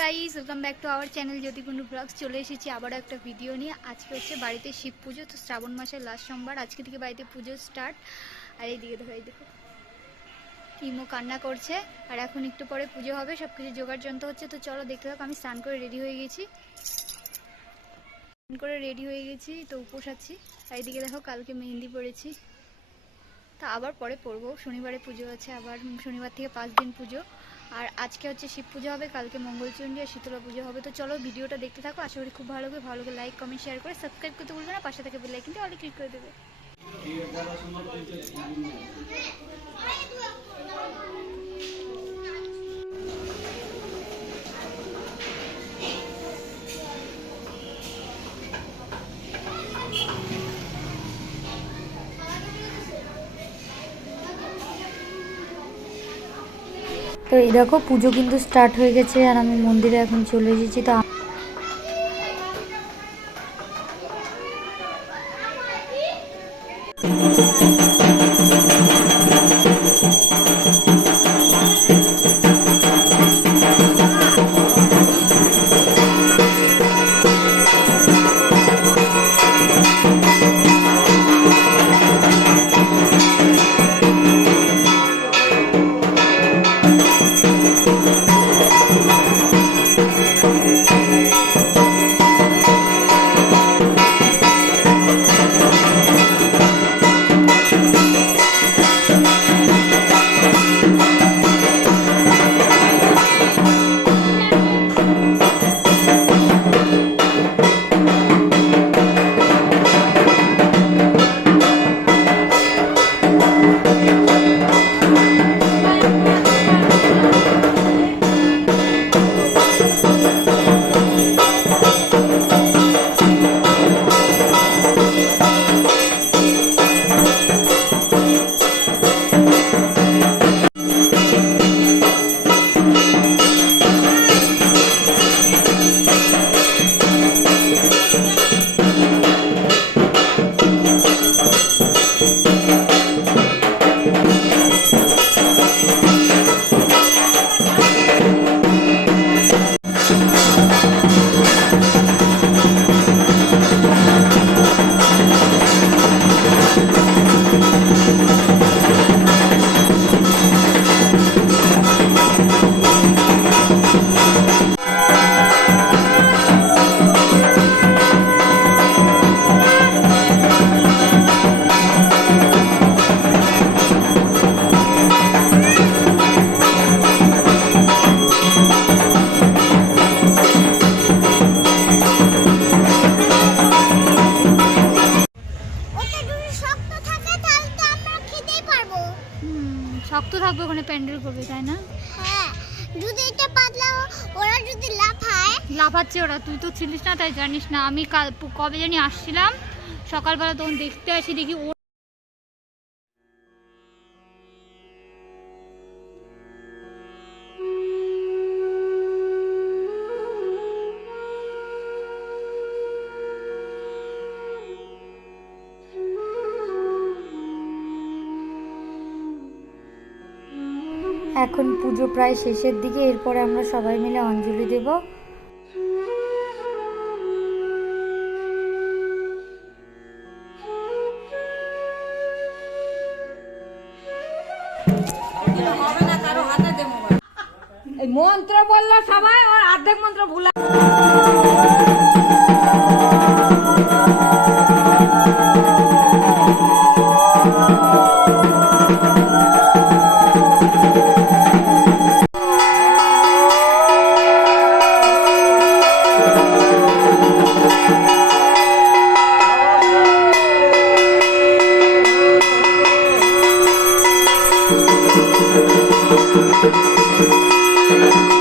Guys, welcome back to our channel Jyotikundu blogs. চলে এসেছি আবারও একটা ভিডিও নিয়ে। আজকে হচ্ছে বাড়িতে শিব পুজো, তো শ্রাবণ মাসের লাস্ট সোমবার। আজকে থেকে বাড়িতে পুজো স্টার্ট। আর এইদিকে ধরো, এই দেখো ইমো কান্না করছে। আর এখন একটু পরে পুজো হবে, সব কিছু জোগাড় যন্ত্র হচ্ছে। তো চলো দেখতে থাকো। আমি স্নান করে রেডি হয়ে গেছি, তো উপোস আছি। আর এইদিকে দেখো কালকে মেহেন্দি পড়েছি, তা আবার পরে পড়বো। শনিবারে পুজো আছে, আবার শনিবার থেকে 5 দিন পুজো। আর আজকে হচ্ছে শিব পুজো হবে, কালকে মঙ্গলচণ্ডী আর শীতলা পুজো হবে। তো চলো ভিডিওটা দেখতে থাকো, আশা করি খুব ভালো লাগবে। ভালো লাগে লাইক কমেন্ট শেয়ার করে সাবস্ক্রাইব করতে ভুলবে না। পাশে থেকে বেল আইকনটা অলে ক্লিক করে দেবে। তো এই দেখো পুজো কিন্তু স্টার্ট হয়ে গেছে, আর আমি মন্দিরে এখন চলে এসেছি। তো শক্ত থাকবে, ওখানে প্যান্ডেল করবে, তাই না? হ্যাঁ, যদি এটা পাতলা ওরা যদি লাফাচ্ছে ওরা, তুই তো ছিলিস না তাই জানিস না। আমি কবে জানি আসছিলাম সকালবেলা, তখন দেখতে আসি, দেখি এখন পুজো প্রায় শেষের দিকে, এরপরে আমরা সবাই মিলে অঞ্জলি দেব। মন্ত্র বললো সবাই, ওর অর্ধেক মন্ত্র ভুলা। Thank you.